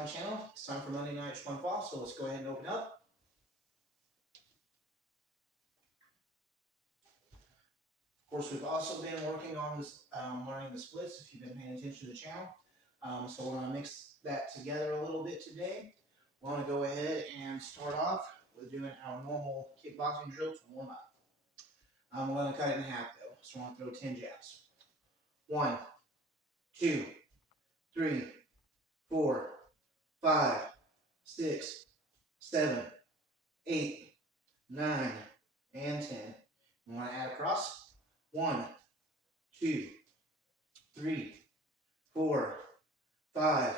my channel. It's time for Monday Night Chuan, so let's go ahead and open up. Of course, we've also been working on this, learning the splits if you've been paying attention to the channel. So we're going to mix that together a little bit today. We're going to go ahead and start off with doing our normal kickboxing drill to warm up. We're going to cut it in half though, so we're going to throw 10 jabs. 1, 2, 3, 4, 5, 6, 7, 8, 9, and 10. We want to add across. 1, 2, 3, 4, 5,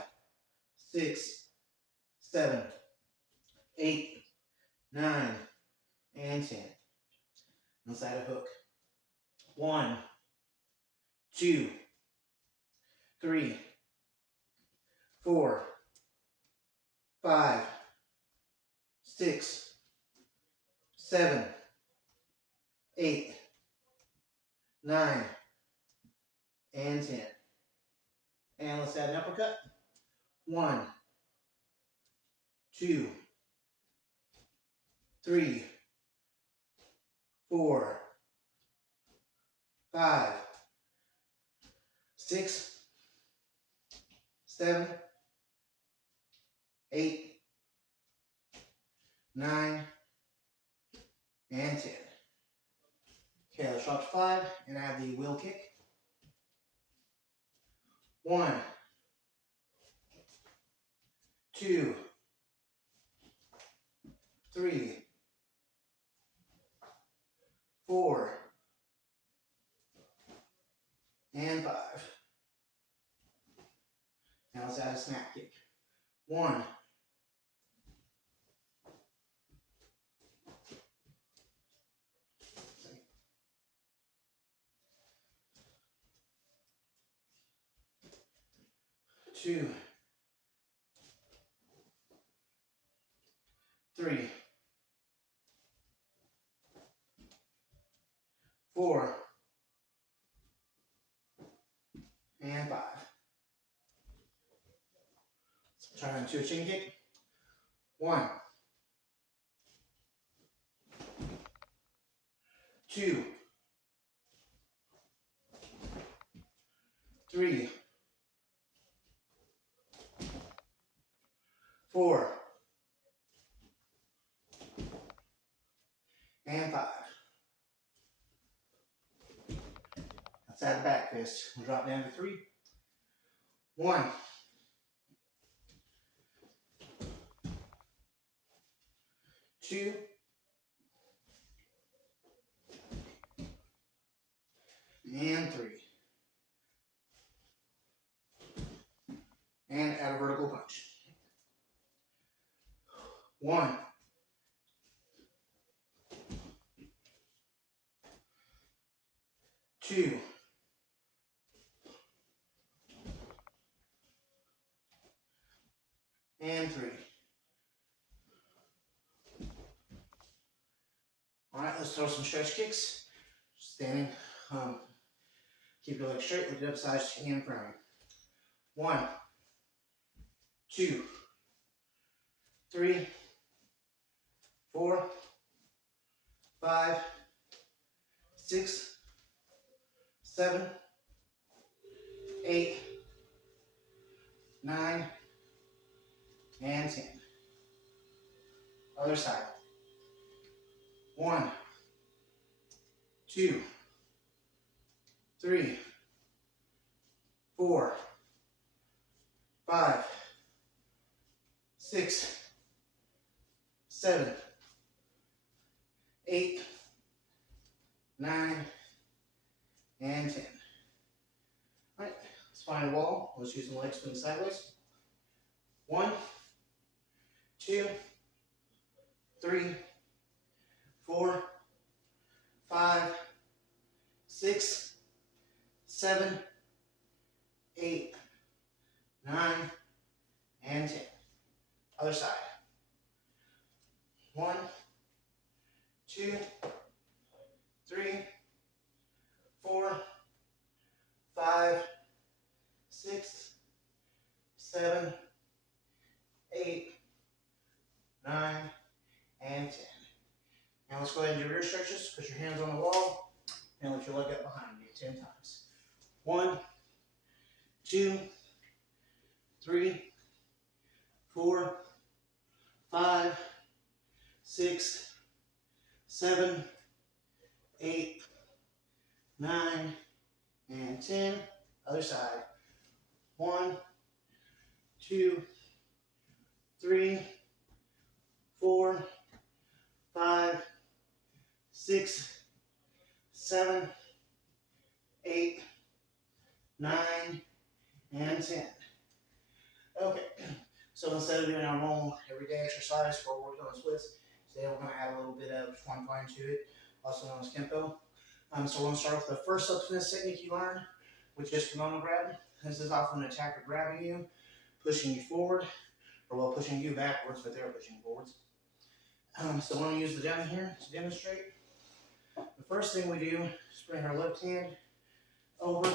6, 7, 8, 9, and 10. Let's add a hook. 1, 2, 3, 4, 5, 6, 7, 8, 9, and 10. And let's add an uppercut. 1, 2, 3, 4, 5, 6, 7, 8, 9, and 10. Okay, let's drop to 5 and add the wheel kick. 1, 2, 3, 4, and 5. Now let's add a snap kick. 1, 2, 3, 4, and 5. Let's try into a chin kick. 1, 2, 3, 4, and 5. Let's add a back fist. We'll drop down to 3. 1, 2, and 3. And add a vertical punch. 1, 2, and 3. All right, let's throw some stretch kicks. Standing, keep your legs straight, lift it up, sides to hand front. 1, 2, 3, 4, 5, 6, 7, 8, 9, and 10. Other side. 1, 2, 3, 4, 5, 6, 7, 8, 9, and 10. All right, let's find a wall. Let's use the leg swing sideways. 1, 2, 3, 4, 5, 6, 7, 8, 9, and 10. Other side. 1, 2, 3, 4, 5, 6, 7, your rear stretches, put your hands on the wall and lift your leg up behind you 10 times. 1, 2, 3, 4, 5, 6, 7, 8, 9, and 10. Other side. 1, 2, 3, 4, 5, 6, 7, 8, 9, and 10. Okay, so instead of doing our normal everyday exercise where we're working on splits, today we're going to add a little bit of Chuan to it, also known as kenpo. So we're going to start with the first self-defense technique you learned, which is kimono grab. This is often an attacker grabbing you, pushing you forward, or well, pushing you backwards, but they're pushing forwards. So we're going to use the down here to demonstrate. The first thing we do is bring our left hand over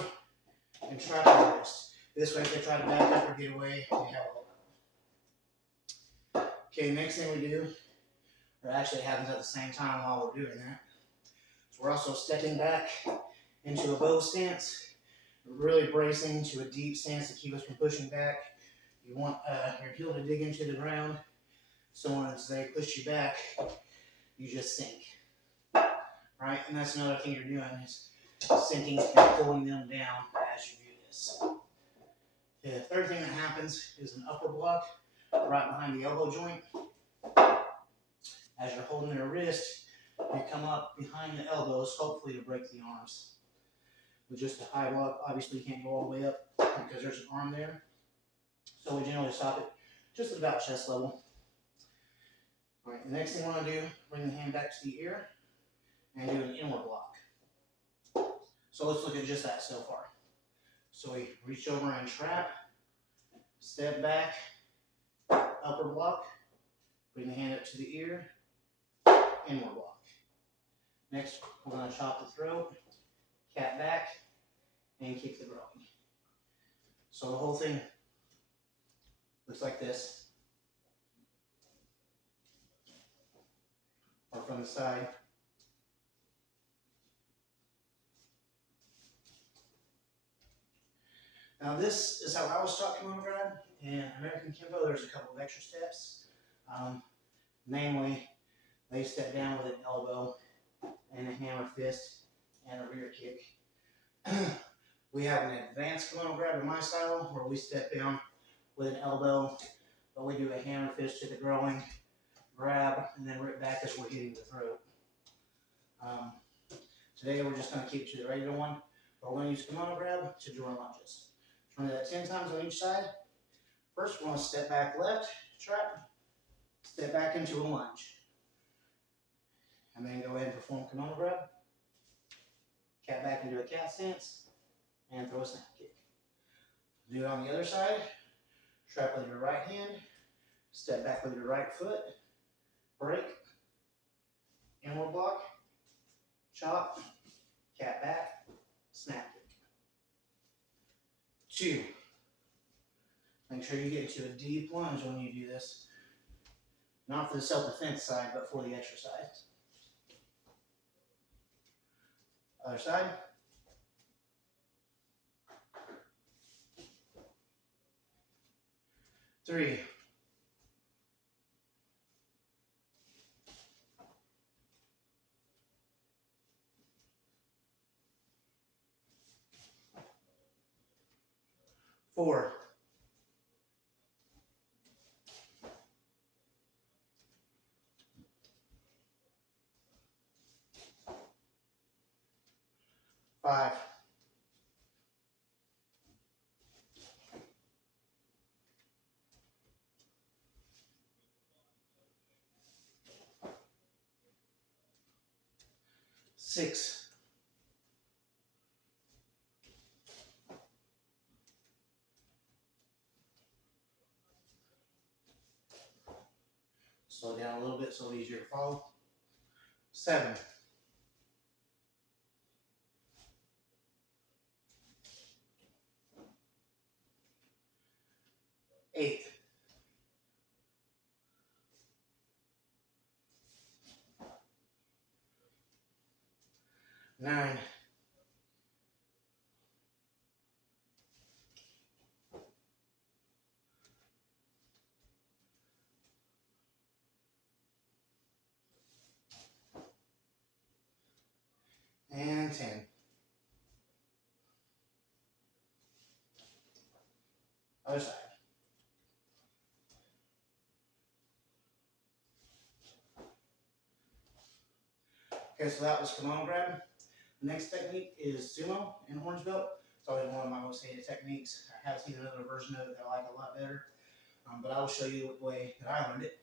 and trap the wrist. This way, if they try to back up or get away, they have a hold. Okay, next thing we do, or actually it happens at the same time while we're doing that, so we're also stepping back into a bow stance, really bracing to a deep stance to keep us from pushing back. You want your heel to dig into the ground, so once they push you back, you just sink. Right, and that's another thing you're doing is sinking and pulling them down as you do this. The third thing that happens is an upper block right behind the elbow joint. As you're holding their wrist, you come up behind the elbows, hopefully to break the arms. With just a high block, obviously you can't go all the way up because there's an arm there. So we generally stop it just at about chest level. All right, the next thing we want to do, bring the hand back to the ear and do an inward block. So let's look at just that so far. So we reach over and trap, step back, upper block, bring the hand up to the ear, inward block. Next, we're going to chop the throat, cat back, and kick the groin. So the whole thing looks like this, or from the side. Now this is how I was taught kimono grab. In American Kenpo, there's a couple of extra steps. Namely, they step down with an elbow and a hammer fist and a rear kick. We have an advanced kimono grab in my style where we step down with an elbow, but we do a hammer fist to the groin, grab, and then rip back as we're hitting the throat. Today we're just going to keep it to the regular one, but we're going to use kimono grab to join lunges. We're going to do that 10 times on each side. First, we're going to step back left, trap, step back into a lunge. And then go ahead and perform kimono grab. Cat back into a cat stance, and throw a snap kick. Do it on the other side. Trap with your right hand, step back with your right foot, break, inward block, chop, cat back, snap kick. 2. Make sure you get into a deep lunge when you do this. Not for the self-defense side, but for the exercise. Other side. 3. 4. 5. 6. 'Slow down a little bit so it's easier to follow. 7. 8. 9. 9, and 10. Other side. Okay, so that was kimono grab. The next technique is sumo in orange belt. It's always one of my most hated techniques. I have seen another version of it that I like a lot better. But I will show you the way that I learned it,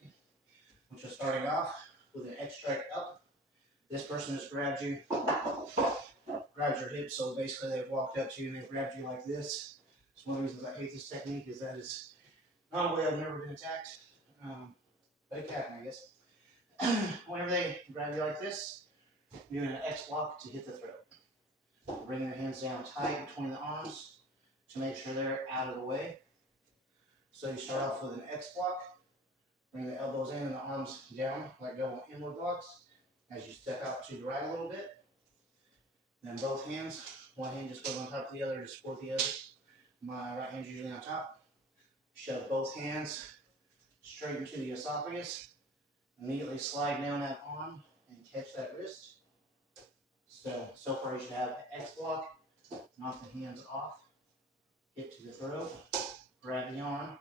which is starting off with an X strike up. This person just grabbed you, grabbed your hips, so basically they've walked up to you and they've grabbed you like this. It's one of the reasons I hate this technique is that it's not a way I've never been attacked, but it can, I guess. Whenever they grab you like this, you're doing an X block to hit the throat. Bring your hands down tight between the arms to make sure they're out of the way. So you start off with an X block, bring the elbows in and the arms down like double inward blocks as you step out to the right a little bit. Then both hands, one hand just goes on top of the other to support the other. My right hand's usually on top. Shove both hands straight into the esophagus. Immediately slide down that arm and catch that wrist. So far you should have X block, knock the hands off, get to the throat, grab the arm.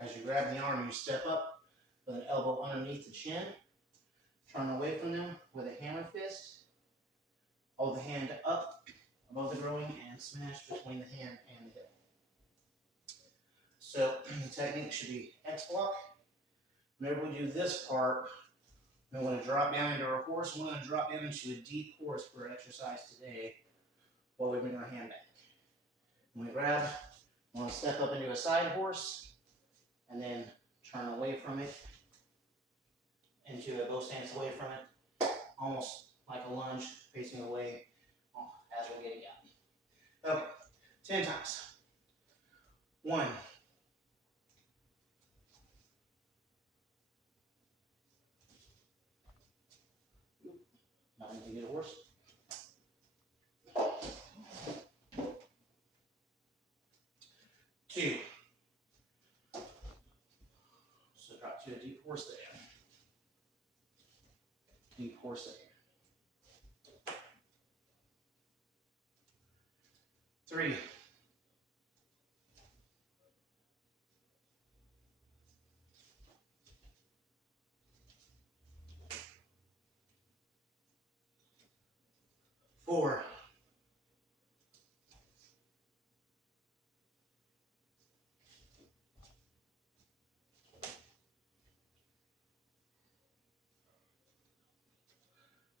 As you grab the arm, you step up with an elbow underneath the chin, turn away from them with a hammer fist, hold the hand up above the groin and smash between the hand and the hip. So the technique should be X block. Whenever we do this part, we want to drop down into our horse. We're going to drop down into a deep horse for our exercise today while we bring our hand back. When we grab, we want to step up into a side horse and then turn away from it into a bow stance away from it, almost like a lunge facing away as we're getting out. Okay, 10 times. 1, not to get it worse. 2. So drop to a deep horse there. Deep horse there. 3. 4.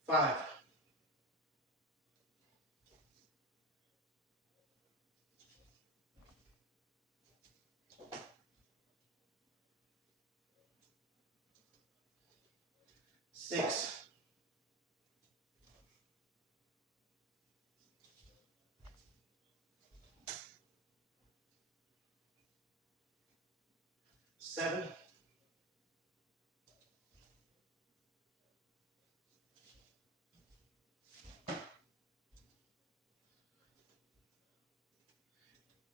5. 6. 7.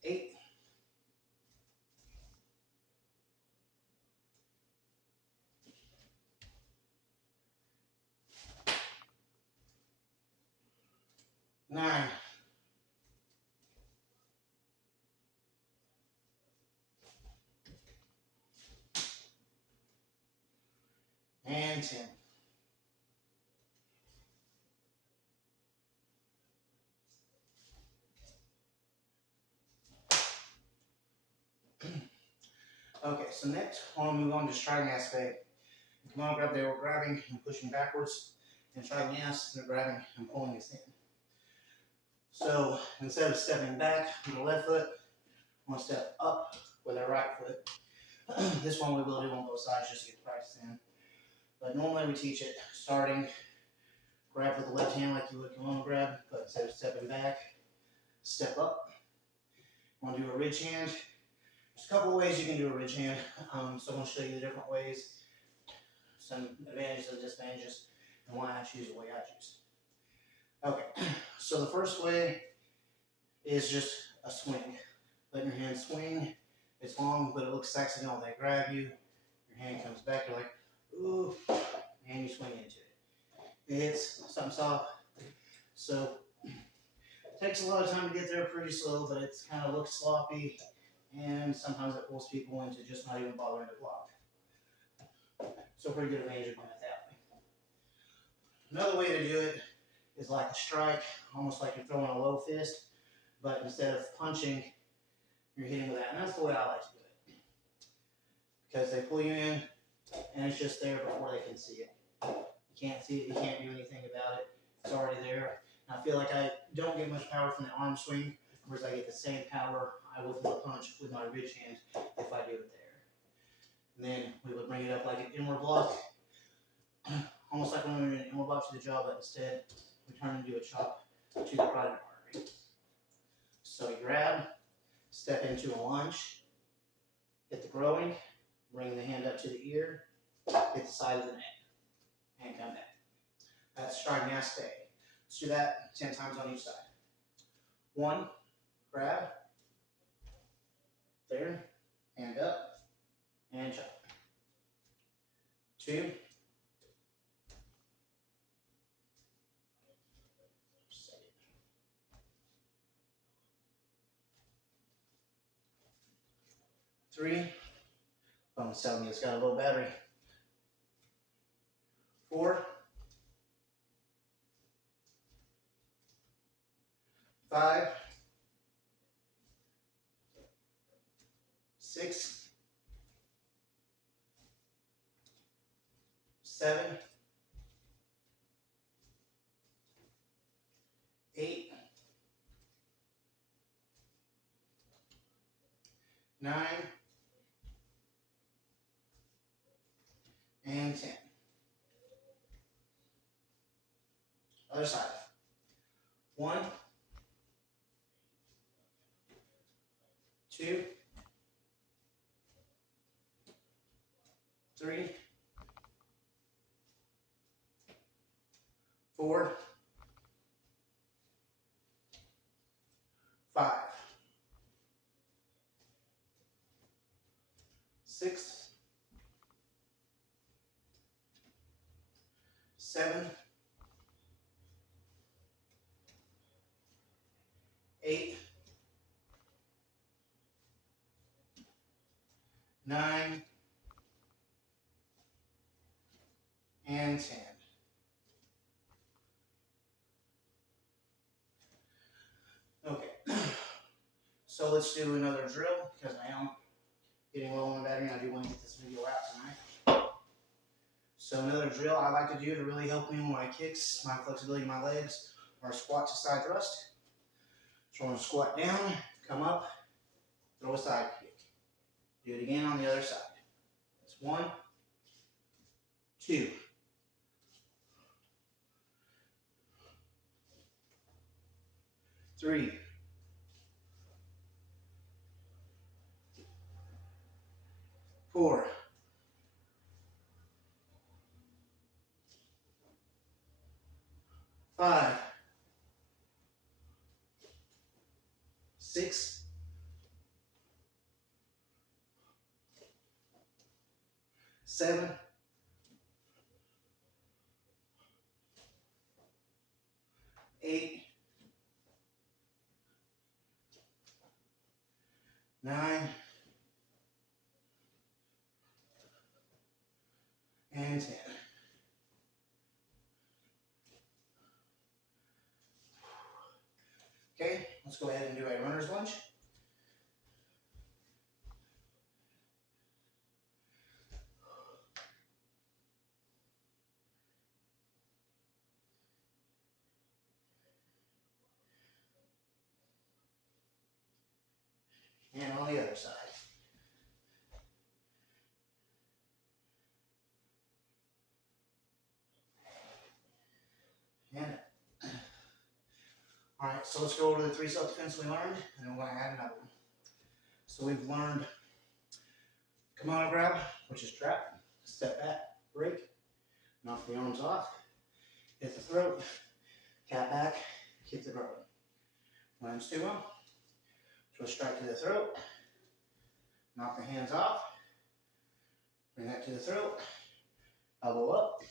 8. 9. And 10. Okay, so next we'll move on to striding aspect. Come on, grab, they were grabbing and pushing backwards, and striding ass, they're grabbing and pulling us in. So instead of stepping back with the left foot, we'll step up with our right foot. This one we will do on both sides just to get the practice in. But normally we teach it starting, grab with the left hand like you would kimono grab, but instead of stepping back, step up. Want to do a ridge hand. There's a couple of ways you can do a ridge hand, so I'm going to show you the different ways. some advantages and disadvantages and why I choose the way I choose. Okay, so the first way is just a swing. Letting your hand swing. It's long, but it looks sexy, don't they? Grab you, your hand comes back, you're like, ooh, and you swing into it. It's something soft. So it takes a lot of time to get there, pretty slow, but it kind of looks sloppy, and sometimes it pulls people into just not even bothering to block. So pretty good advantage of doing it that way. Another way to do it is like a strike, almost like you're throwing a low fist, but instead of punching, you're hitting with that. And that's the way I like to do it. Because they pull you in, and it's just there before they can see it. You can't see it, you can't do anything about it. It's already there. And I feel like I don't get much power from the arm swing, whereas I get the same power I would with a punch with my ridge hand if I do it there. And then we would bring it up like an inward block, almost like when we were in an inward block to the jaw, but instead we turn into a chop to the carotid artery. So you grab, step into a lunge, hit the growing, bring the hand up to the ear, hit the side of the neck, and come back. That's striking ass stay. Let's do that 10 times on each side. 1, grab, there, hand up, and chop. 2, 3, phone's telling me it's got a low battery. 4, 5, 6, 7, 8, 9, and 10. Other side. 1, 2, 3, 4, 5, 6, 7, 8, 9, and 10. Okay, so let's do another drill because I am getting low on battery and I do want to get this video out tonight. So another drill I like to do to really help me with my kicks, my flexibility in my legs, are squat to side thrust. So I'm going to squat down, come up, throw a side kick. Do it again on the other side. That's 1, 2, 3, 4, 5, 6, 7, 8, 9, and 10. Okay, let's go ahead and do a runner's lunge. And on the other side. And all right, so let's go over the 3 self-defense we learned, and then we're going to add another one. So we've learned kimono grab, which is trap, step back, break, Knock the arms off, hit the throat, tap back, hit the throat. Times 2 on. So strike to the throat, knock the hands off, bring that to the throat, elbow up,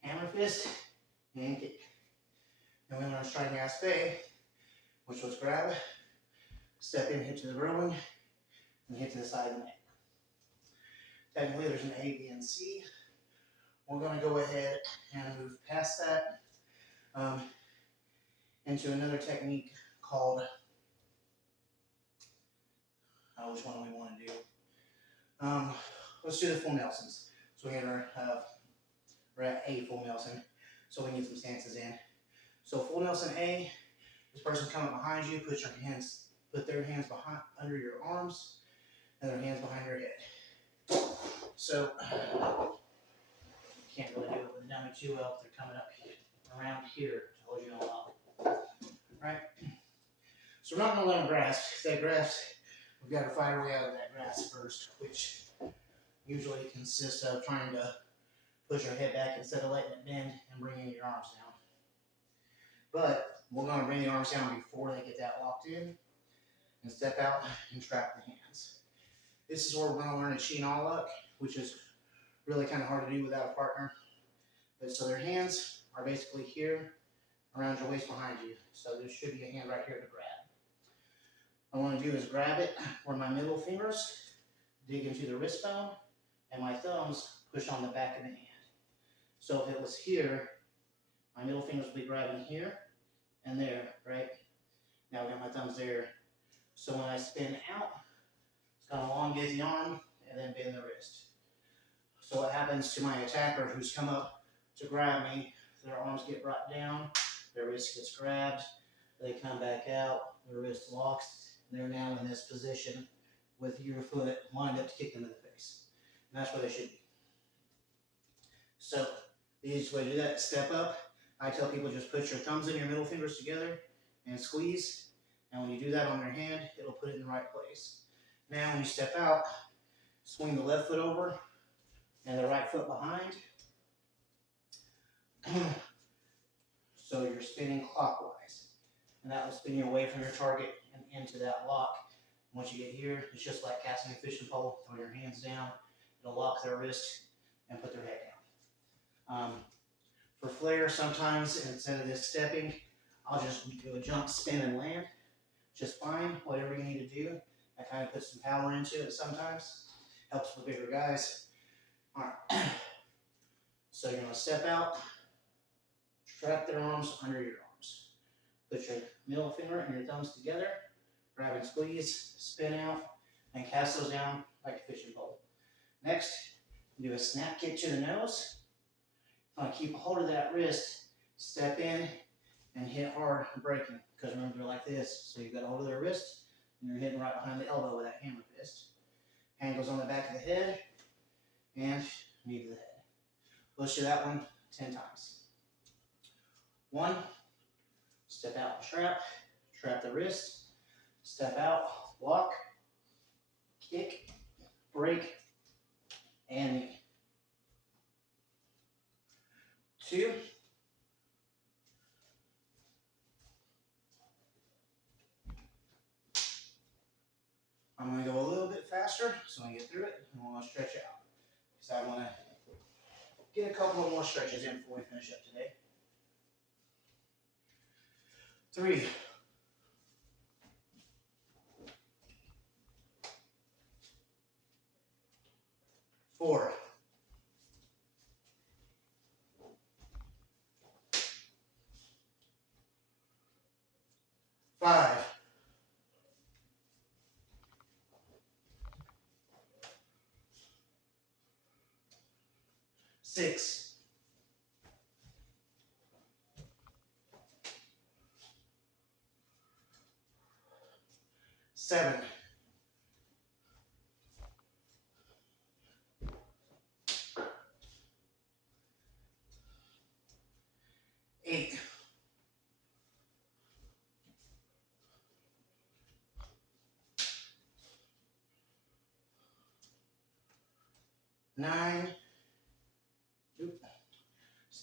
hammer fist, and kick. Then we learn striking aspect, which was grab, step in, hit to the growing, and hit to the side of the neck. Technically, there's an A, B, and C. We're going to go ahead and move past that into another technique called, which one do we want to do? Let's do the full Nelsons. So we're at A, full Nelson, so we need some stances in. So full Nelson A, this person coming behind you, put their hands behind under your arms and their hands behind your head. So can't really do it with the dummy too well. They're coming up here, around here to hold you all up. Right? So we're not going to let them grasp. If they grasp, we've got to fight our way out of that grasp first, which usually consists of trying to push your head back instead of letting it bend and bringing your arms down. But we're going to bring the arms down before they get that locked in and step out and trap the hands. This is where we're going to learn a techinuqes, which is really kind of hard to do without a partner. But so their hands are basically here around your waist behind you. So there should be a hand right here to grab. What I want to do is grab it where my middle fingers dig into the wrist bone and my thumbs push on the back of the hand. So if it was here, my middle fingers will be grabbing here and there, right? Now I got my thumbs there. So when I spin out, it's going to elongate the arm and then bend the wrist. So what happens to my attacker who's come up to grab me, their arms get brought down, their wrist gets grabbed, they come back out, their wrist locks, and they're now in this position with your foot lined up to kick them in the face. And that's where they should be. So the easiest way to do that is step up. I tell people just put your thumbs and your middle fingers together and squeeze. And when you do that on your hand, it'll put it in the right place. Now when you step out, swing the left foot over and the right foot behind. So you're spinning clockwise. And that will spin you away from your target and into that lock. Once you get here, it's just like casting a fishing pole. Throw your hands down. It'll lock their wrist and put their head down. For flair, sometimes instead of this stepping, I'll just do a jump, spin, and land. Just fine, whatever you need to do. I kind of put some power into it sometimes. Helps for bigger guys. All right. So you're going to step out, trap their arms under your arms. Put your middle finger and your thumbs together, grab and squeeze, spin out, and cast those down like a fishing pole. Next, do a snap kick to the nose. Keep a hold of that wrist, step in, and hit hard breaking. Because remember, they're like this. So you've got a hold of their wrist, and you're hitting right behind the elbow with that hammer fist. Hand goes on the back of the head, and knee to the head. Let's do that one 10 times. 1, step out, trap the wrist, step out, walk, kick, break, and knee. 2, I'm going to go a little bit faster so I get through it, and I want to stretch out because I want to get a couple of more stretches in before we finish up today. 3, 4, 5, 6, 7, 8, 9,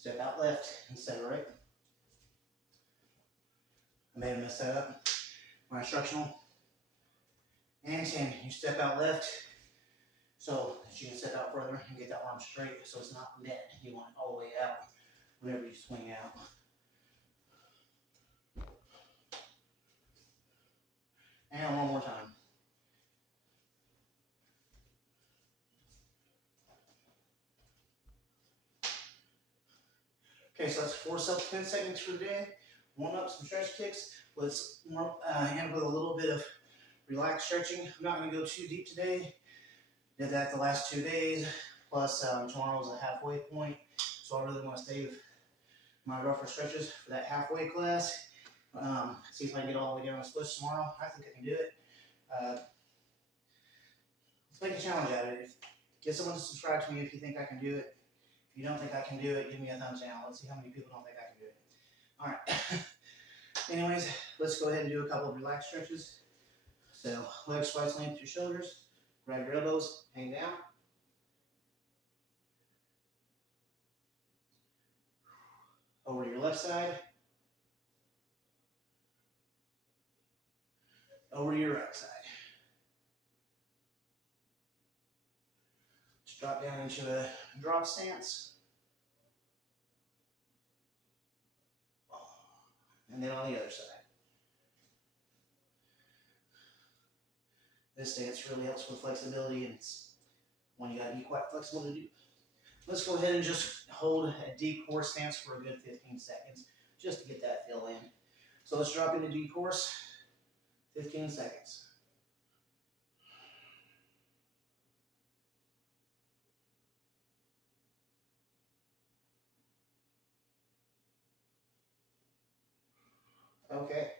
Step out left instead of right. I may have messed that up. My instructional. And 10. You step out left so that you can step out further and get that arm straight so it's not bent. You want it all the way out whenever you swing out. And one more time. Okay, so that's 4 self-defense techniques for the day. Warm up, some stretch kicks. Let's end with a little bit of relaxed stretching. I'm not going to go too deep today. Did that the last 2 days. Plus, tomorrow's a halfway point. So I really want to save my rougher stretches for that halfway class. See if I can get all the way down to splits tomorrow. I think I can do it. Let's make a challenge out of it. Get someone to subscribe to me if you think I can do it. If you don't think I can do it, give me a thumbs down. Let's see how many people don't think I can do it. All right. Anyways, let's go ahead and do a couple of relaxed stretches. So, leg slides length your shoulders. Grab your elbows, hang down. Over to your left side. Over to your right side. Just drop down into a drop stance. And then on the other side. This stance really helps with flexibility, and it's one you gotta be quite flexible to do. Let's go ahead and just hold a deep horse stance for a good 15 seconds, just to get that feel in. So let's drop into deep horse, 15 seconds. Okay.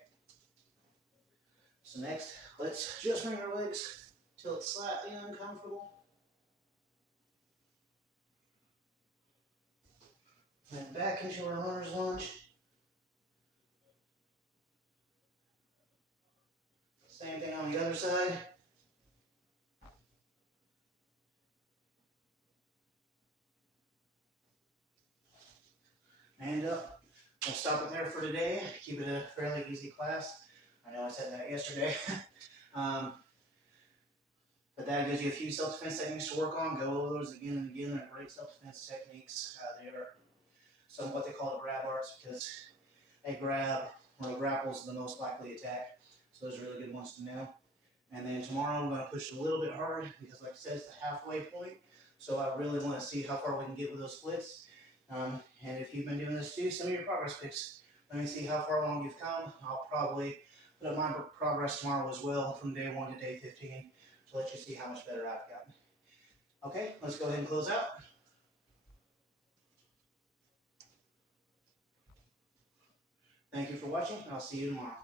So next, let's just bring our legs till it's slightly uncomfortable. And back into our runner's lunge. Same thing on the other side. And up. We'll stop it there for today. Keep it a fairly easy class. I know I said that yesterday. But that gives you a few self-defense techniques to work on. Go over those again and again. They're great self-defense techniques. They are some of what they call it grab arts, because a grab or a grapple is the most likely attack. So those are really good ones to know. And then tomorrow I'm going to push a little bit harder because, like I said, it's the halfway point. So I really want to see how far we can get with those splits. And if you've been doing this too, send me your progress pics. Let me see how far along you've come. I'll probably put up my progress tomorrow as well from day 1 to day 15 to let you see how much better I've gotten. Okay, let's go ahead and close out. Thank you for watching, and I'll see you tomorrow.